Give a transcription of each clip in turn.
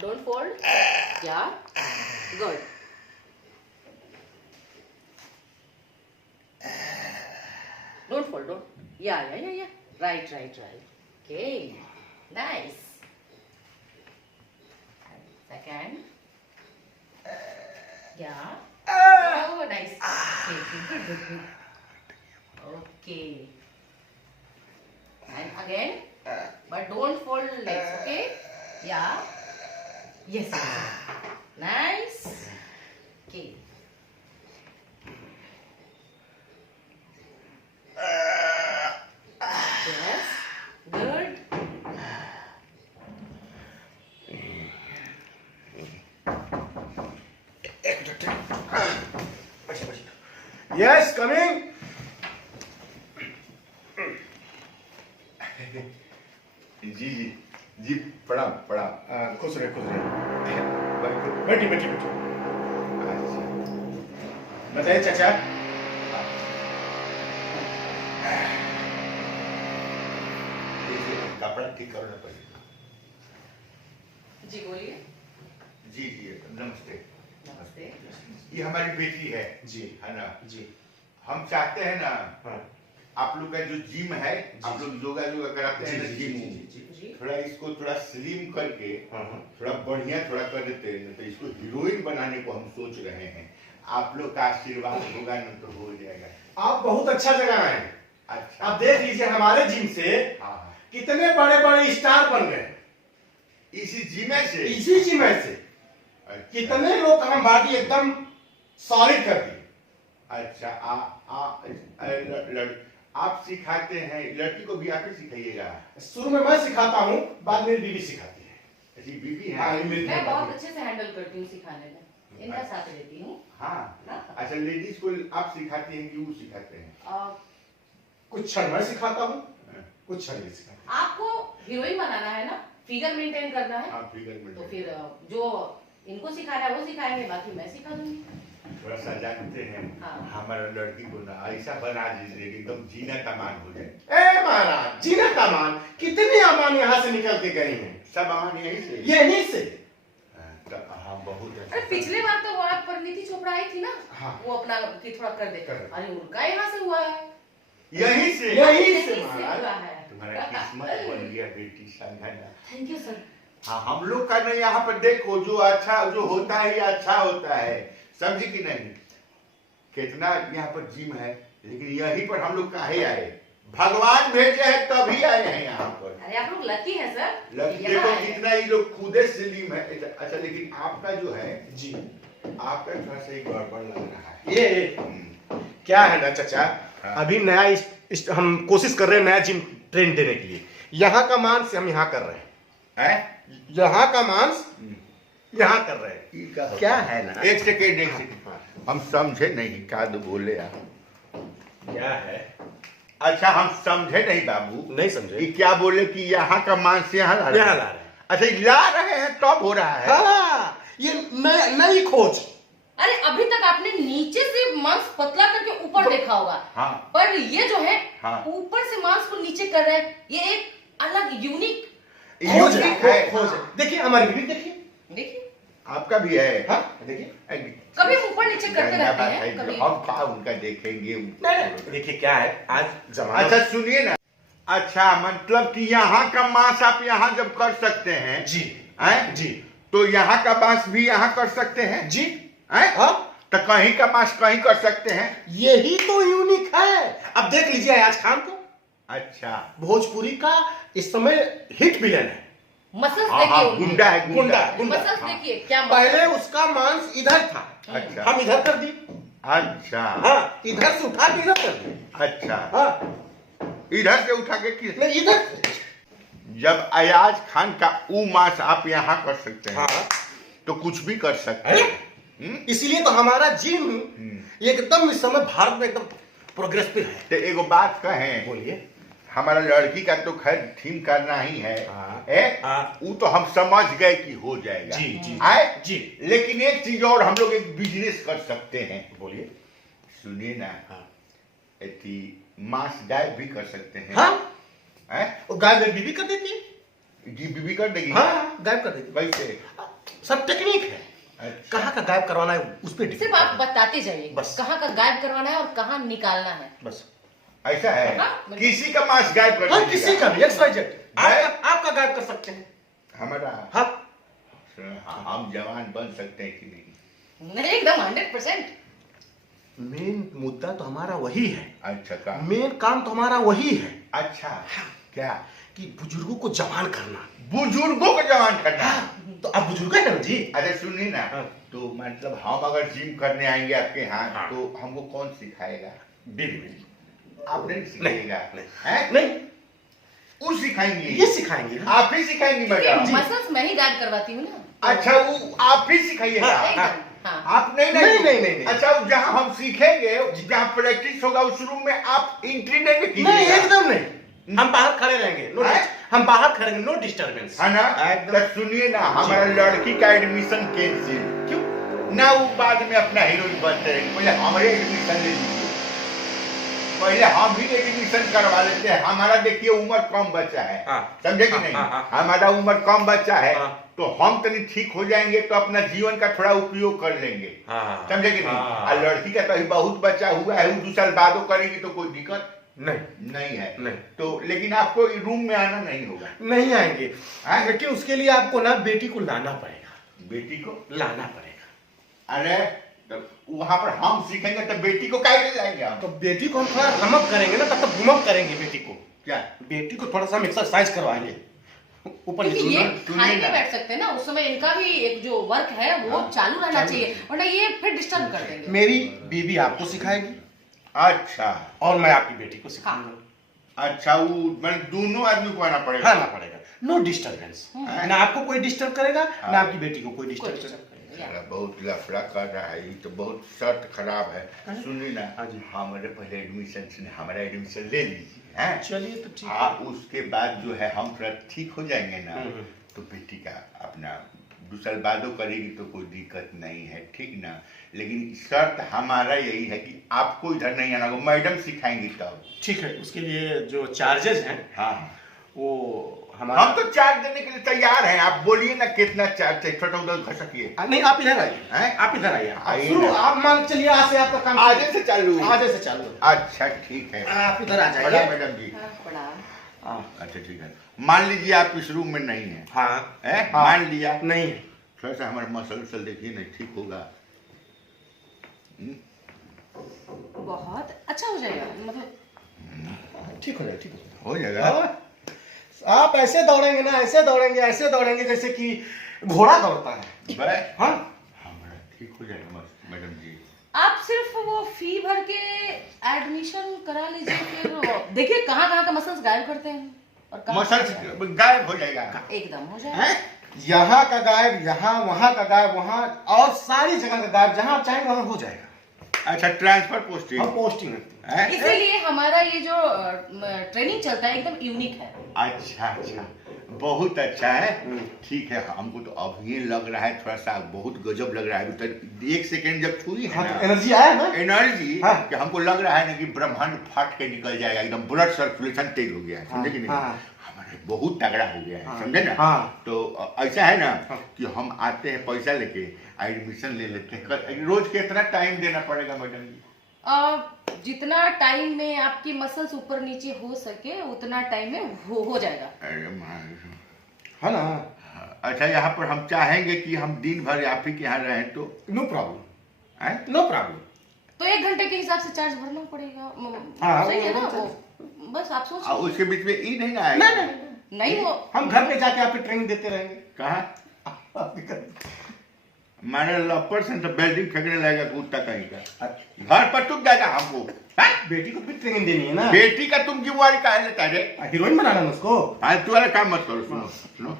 Don't fold. Yeah. Good. Don't fold. Don't. Yeah. Right. Okay. Nice. Second. Yeah. Oh, nice. Okay. Good. Okay. And again. But don't fold legs. Okay. Yeah. Yes. Nice. Okay. Yes. Good. Yes, coming. जी प्रणाम। खुश रहे। बैठी। अच्छा, बताइए चाचा। कपड़ा ठीक करना पड़ेगा। जी बोलिए। जी नमस्ते। नमस्ते। ये हमारी बेटी है जी। है ना जी। हम चाहते हैं ना हाँ। आप लोग का जो जिम है आप लोग योगा कराते हैं ना जी। जी। थोड़ा इसको थोड़ा स्लिम करके हाँ। थोड़ा बढ़िया थोड़ा कर देते हैं तो इसको हीरोइन बनाने को हम सोच रहे हैं। आप लोग का आशीर्वाद होगा ना तो हो जाएगा। आप बहुत अच्छा जगह आए। अच्छा, आप देख लीजिए हमारे जिम से हाँ कितने बड़े स्टार बन गए इसी जिम से। इसी जिम से अच्छा, कितने लोग हम बॉडी एकदम सॉलिड कर दी। अच्छा आप सिखाते हैं लड़की को भी आप ही सिखाइएगा? शुरू में मैं सिखाता हूँ, बाद में बीवी सिखाती है। ऐसी बीवी हाँ, है? ये मेरी मैं बीवी बहुत है। अच्छे से हैंडल करती हूँ सिखाने में। इनका साथ देती हूँ हाँ। ना। अच्छा, लेडीज को आप सिखाती हैं कि वो सिखाते हैं? कुछ क्षण मैं सिखाता हूँ, कुछ क्षण ये सिखाता आपको हीरोइन बनाना है ना, फिगर मेंटेन करना है, हाँ, फिगर में तो फिर जो इनको सिखाना है वो सिखाएंगे, बाकी मैं सिखा दूंगी। थोड़ा सा जानते हैं। हाँ। हमारा लड़की को ना ऐसा बना दीजिए कि एकदम जीना तमान हो जाए। ए महाराज, जीनत अमान, कितनी अमान यहाँ से निकल के गई हैं। सब अमान यही से। यहीं से। हाँ, बहुत अच्छा। अरे पिछले बार तो वो आप परिणीति चोपड़ा आई थी ना, हाँ। वो अपना कि थोड़ा कर दे। कर दे। अरे उनका यहाँ से हुआ है। यहीं से। यहीं से हुआ महाराज। है। तुम्हारा किस्मत बन गया बेटी, समझा ना? Thank you sir. हाँ, हम लोग का ना यहाँ पर देखो जो अच्छा जो होता है ये अच्छा होता है, समझी कि नहीं? कितना यहाँ पर जिम है, लेकिन यहीं पर हम लोग काहे आए? भगवान भेजे हैं तभी आए हैं यहाँ पर। अरे आप लोग लकी हैं सर। देखो कितना ये लोग खुदे स्लिम है। अच्छा, लेकिन आपका जो है जी, आपका थोड़ा सा गड़बड़ लग रहा है। ये क्या है ना चाचा, हाँ। अभी नया हम कोशिश कर रहे हैं नया जिम ट्रेन देने के लिए। यहाँ का मांस हम यहाँ कर रहे हैं, यहाँ का मांस यहाँ कर रहे हैं। क्या है ना, एक सेकेंड हम समझे नहीं क्या बोले आप? क्या है? अच्छा, हम समझे नहीं बाबू। नहीं समझे? ये क्या बोले कि यहाँ का मांस यहाँ ला रहे हैं? यहाँ ला रहे हैं। अच्छा, ये ला रहे हैं तब हो रहा है। हाँ, ये नई खोज। अरे अभी तक आपने नीचे से मांस पतला करके ऊपर देखा होगा। हाँ। पर ये जो है हाँ। ऊपर से मांस को नीचे कर रहा है, ये एक अलग यूनिक खोज यूनिक है, है। खोज है। देखिए हमारी बीवी, देखिए देखिए। आपका भी है। हाँ, देखिए कभी हम ऊपर नीचे करते रहते हैं, कभी हम क्या उनका देखेंगे? नहीं, देखिए क्या है आज जमाना। अच्छा सुनिए ना, अच्छा मतलब कि यहाँ का मांस आप यहाँ जब कर सकते हैं जी हैं? जी तो यहाँ का मांस भी यहाँ कर सकते हैं जी। हैं? हाँ, तो कहीं का मांस कहीं कर सकते हैं। यही तो यूनिक है। अब देख लीजिए अयाज खान को, अच्छा, भोजपुरी का इस समय हिट विलन है। मसल्स हाँ देखिए हाँ, उनकी। गुंडा है गुंडा। मसल्स देखिए क्या पहले उसका मांस इधर था, अच्छा हम इधर कर दिए। अच्छा हाँ, इधर से उठा के इधर कर दिए। अच्छा, हाँ, इधर से उठा के नहीं इधर। जब अयाज खान का वो मांस आप यहाँ कर सकते हैं हाँ, तो कुछ भी कर सकते अरे हैं। इसीलिए तो हमारा जिम एकदम इस समय भारत में एकदम प्रोग्रेस पे है। तो एगो बात कहें, बोलिए। हमारा लड़की का तो खैर थीम करना ही है। हाँ। हाँ। वो तो हम समझ गए कि हो जाएगा। जी, जी, आए? जी। लेकिन एक चीज और हम लोग एक बिजनेस कर सकते हैं। बोलिए। सुनिए ना, हाँ, मांस गाय भी कर सकते हैं। हाँ, हैं? वो गाय मेरी बीवी कर देती है। जी बीबी कर देगी। हाँ, गायब कर देती है। कैसे? सब टेक्निक है। अच्छा। कहाँ का गायब करवाना है उस पर सिर्फ आप बताते जाइए बस। कहाँ का गायब करवाना है और कहाँ निकालना है। बस ऐसा है हाँ, किसी का मांस गायब कर हाँ, दीजिएगा। किसी का भी XYZ आपका गायब कर सकते हैं। हमारा हाँ हम जवान बन सकते हैं कि नहीं? नहीं एकदम 100%। मेन मुद्दा तो हमारा वही है। अच्छा का मेन काम तो हमारा वही है अच्छा क्या कि बुजुर्गों को जवान करना। बुजुर्गों को जवान करना। तो आप बुजुर्ग है ना जी। अच्छा सुनिए ना हाँ। तो मतलब हम अगर जिम करने आएंगे आपके यहाँ हाँ। तो हमको कौन सिखाएगा? बीवी मेरी। आप नहीं सिखाइएगा? नहीं। हैं? नहीं वो सिखाएंगे? ये सिखाएंगे ना। आप ही सिखाएंगे मैडम? मसल्स मैं ही गायब करवाती हूँ ना। अच्छा वो आप ही सिखाइएगा? एकदम, हाँ। आप नहीं नहीं। अच्छा जहाँ हम सीखेंगे जहाँ प्रैक्टिस होगा उस रूम में आप एंट्री नहीं नहीं कीजिएगा? एकदम नहीं। हम बाहर खड़े रहेंगे। हम बाहर खड़े रहेंगे, नो डिस्टर्बेंस। है ना? तो सुनिए ना हमारा लड़की का एडमिशन कैंसिल क्यों? ना वो बाद में अपना हीरोइन बनते हैं, पहले हमारे एडमिशन ले लीजिए, पहले हम ही एडमिशन करवा लेते हैं। हमारा देखिए उम्र कम बच्चा है। हाँ। समझे कि नहीं? हाँ। हमारा उम्र कम बच्चा है हाँ। तो हम तनी ठीक हो जाएंगे तो अपना जीवन का थोड़ा उपयोग कर लेंगे। हाँ। समझे कि नहीं? हाँ। और लड़की का तो अभी बहुत बच्चा हुआ है, वो 2 साल बाद करेगी तो कोई दिक्कत नहीं है। नहीं। तो लेकिन आपको रूम में आना नहीं होगा। नहीं आएंगे। हाँ? लेकिन उसके लिए आपको ना बेटी को लाना पड़ेगा। बेटी को लाना पड़ेगा। अरे तो वहां पर हम सीखेंगे तो बेटी को काहे ले जाएंगे हम? तो बेटी को हम थोड़ा रमक करेंगे ना, तब तक घुमक करेंगे बेटी को। क्या बेटी को थोड़ा सा हम एक्सरसाइज करवाएंगे ऊपर क्योंकि नीचे। ये सुनिए खाली ना। नहीं बैठ सकते ना, उस समय इनका भी एक जो वर्क है वो हाँ, चालू रहना चालू चाहिए, वरना ये फिर डिस्टर्ब कर देंगे। मेरी बीवी आपको सिखाएगी अच्छा और मैं आपकी बेटी को सिखाऊंगा। अच्छा वो मैंने दोनों आदमी को आना पड़ेगा। खाना पड़ेगा, नो डिस्टर्बेंस। ना आपको कोई डिस्टर्ब करेगा ना आपकी बेटी को कोई डिस्टर्ब करेगा। साला बहुत लफड़ा कर रहा है, ये तो बहुत शर्त खराब है। सुनिए ना हाँ जी। हमारे पहले हमारा एडमिशन ले लीजिए हैं? चलिए तो ठीक हाँ उसके बाद जो है हम थोड़ा ठीक हो जाएंगे ना हम्म। तो बेटी का अपना 2 साल बादो करेगी तो कोई दिक्कत नहीं है, ठीक ना? लेकिन शर्त हमारा यही है कि आपको इधर नहीं आना होगा, मैडम सिखाएंगी तब। ठीक है। उसके लिए जो चार्जेस हैं हाँ वो हमारा। हम तो चार्ज देने के लिए तैयार हैं, आप बोलिए ना कितना चार्ज चाहिए, छोटा उधर घटकिए। नहीं आप इधर आइए। हैं? आप इधर आइए। आइए शुरू ना। आप मान के चलिए आज से आपका काम आज से चालू? आज से चालू। अच्छा ठीक है। आप इधर आ बड़ा जाइए। मैडम जी। हाँ, बड़ा। हाँ। अच्छा ठीक है, मान लीजिए आप इस रूम में नहीं है, हाँ। हैं? हाँ। मान लिया नहीं है। थोड़ा सा हमारा मसल उसल देखिए नहीं ठीक होगा। बहुत अच्छा हो जाएगा, मतलब ठीक हो जाएगा। ठीक हो जाएगा। हो जाएगा। हाँ। आप ऐसे दौड़ेंगे ना, ऐसे दौड़ेंगे जैसे कि घोड़ा दौड़ता है। बस हाँ हमारा ठीक हो जाएगा मैडम जी। आप सिर्फ वो फी भर के एडमिशन करा लीजिए, फिर देखिए कहाँ कहाँ का मसल्स गायब करते हैं और कहाँ मसल गायब हो जाएगा। एकदम हो जाएगा। हैं? यहाँ का गायब यहाँ, वहाँ का गायब वहाँ, और सारी जगह का गायब जहाँ आप चाहेंगे वहाँ हो जाएगा। अच्छा ट्रांसफर पोस्टिंग हम पोस्टिंग रखते हैं। हैं? इसीलिए हमारा ये जो ट्रेनिंग चलता है एकदम यूनिक है। अच्छा बहुत अच्छा है। ठीक है हमको तो अब ये लग रहा है थोड़ा सा बहुत गजब लग रहा है। तो 1 सेकेंड जब छुई है हाँ, ना तो एनर्जी आया ना। एनर्जी हाँ। कि हमको लग रहा है ना कि ब्रह्मांड फाट के निकल जाएगा, एकदम ब्लड सर्कुलेशन तेज हो गया है। समझे कि नहीं? हाँ। हमारा बहुत तगड़ा हो गया है। हाँ। समझे ना? हाँ। तो ऐसा है ना हाँ। कि हम आते हैं पैसा लेके एडमिशन ले लेते हैं। रोज कितना टाइम देना पड़ेगा मैडम जी? जितना टाइम में आपकी मसल्स ऊपर नीचे हो सके उतना टाइम में हो जाएगा। अरे माँ। है ना। अच्छा यहाँ पर हम चाहेंगे कि हम दिन भर आप ही के यहाँ रहें तो? No problem. हैं? No problem. तो 1 घंटे के हिसाब से चार्ज भरना पड़ेगा। हाँ, सही है ना वो वो? बस आप सोच और उसके बीच में ई नहीं ना आएगा? नहीं वो हम घर पे जाके आपकी ट्रेनिंग देते रहेंगे। कहाँ माने लपर से तो बिल्डिंग फेंकने लगेगा कुत्ता कहीं का। घर पर तुम जाएगा हमको? हैं? बेटी को भी ट्रेनिंग देनी है ना। बेटी का तुम जिम्मेवारी काहे लेता है रे? हीरोइन बनाना है उसको। फालतू वाला काम मत करो। सुनो सुनो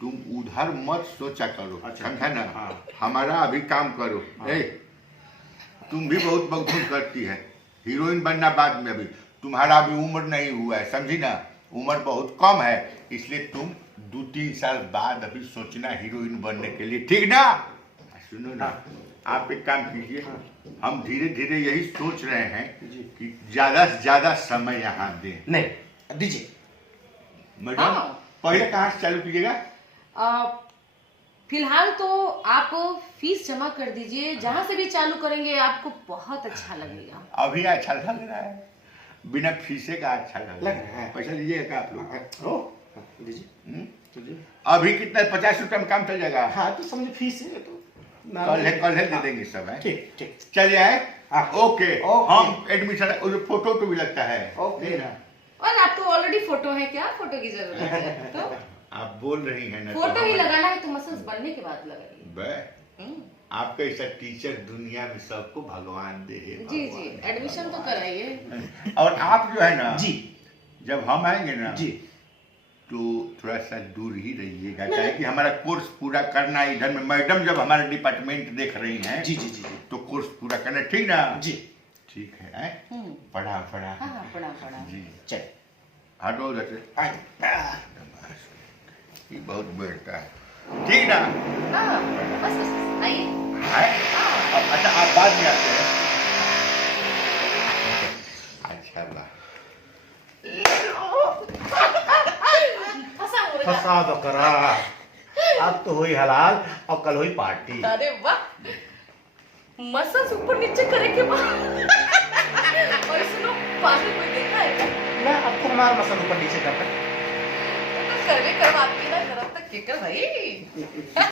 तुम उधर मत सोचा करो। अच्छा। समझा ना? हाँ। हमारा अभी काम करो। ए, तुम भी बहुत बकवास करती है। हीरोइन बनना बाद में, अभी तुम्हारा अभी उम्र नहीं हुआ है, समझी ना? उम्र बहुत कम है, इसलिए तुम 2-3 साल बाद अभी सोचना हीरोइन बनने के लिए, ठीक ना? सुनो ना आप एक काम कीजिए। हम धीरे धीरे यही सोच रहे हैं कि ज्यादा से ज्यादा समय यहाँ दें। नहीं दीजिए। मैडम हाँ। पहले कहाँ से चालू कीजिएगा? फिलहाल तो आप फीस जमा कर दीजिए, जहाँ से भी चालू करेंगे आपको बहुत अच्छा लगेगा। अभी अच्छा लग रहा है, बिना फीसे का अच्छा लग रहा है। पैसा लीजिएगा आप लोग? दीजिए। अभी कितना 50 रुपये में काम चल जाएगा? हाँ तो समझे फीस है तो कल दे देंगे सब है। ठीक ठीक चलिए आए। हाँ। ओके हम एडमिशन फोटो तो भी लगता है। ओके ना और आप तो ऑलरेडी फोटो है, क्या फोटो की जरूरत है? तो आप बोल रही हैं ना, फोटो ही लगाना है तो मसल्स बनने के बाद लगाइए। बे आपका ऐसा टीचर दुनिया में सबको भगवान दे। जी जी, एडमिशन तो कराइए। और आप जो है ना जी, जब हम आएंगे ना जी तो थोड़ा सा दूर ही रहिएगा, क्या कि हमारा कोर्स पूरा करना है। इधर में मैडम जब हमारा डिपार्टमेंट देख रही हैं जी जी जी तो कोर्स पूरा करना, ठीक ना? जी ठीक है। पढ़ा हाँ पढ़ा जी। चल हटो उधर से, आइए। ये बहुत बैठता है, ठीक ना? हाँ बस बस आइए। अच्छा आप बाद में आते हैं? अच्छा वाह, फसा बकरा, अब तो हुई हलाल और कल हुई पार्टी। अरे वाह, मसल्स ऊपर नीचे करे के बाद और सुनो, पागल कोई देखा है क्या? मैं अब तो हमारा मसल ऊपर नीचे करता तो करवे करवाती ना, जरा तक के कर भाई।